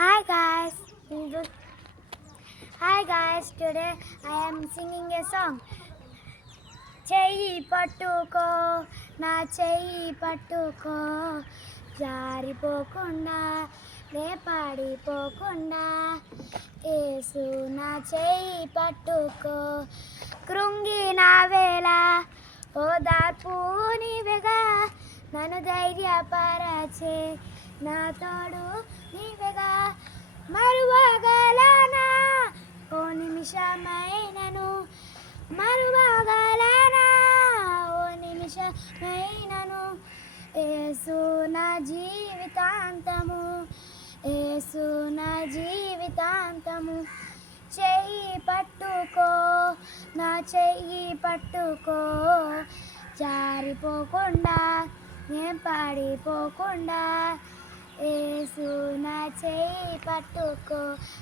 Hi guys. Hi guys. Today I am singing a song. చెయ్యి పట్టుకో నా చెయ్యి పట్టుకో జారిపోకుండా నే పడిపోకుండా యేసు నా చెయ్యి పట్టుకో కృంగిన వేళ ఓదార్పు నీవెగా నన్ను ధైర్యపరచే నా తోడు నీవెగా మరువగలనా ఓ నిమిషమైనను మరువగలనా ఓ నిమిషమైనను యేసు నా జీవితాంతము యేసు నా జీవితాంతము చెయ్యి పట్టుకో నా చెయ్యి పట్టుకో జారిపోకుండా నేను పడిపోకుండా యేసు నా చెయ్యి పట్టుకో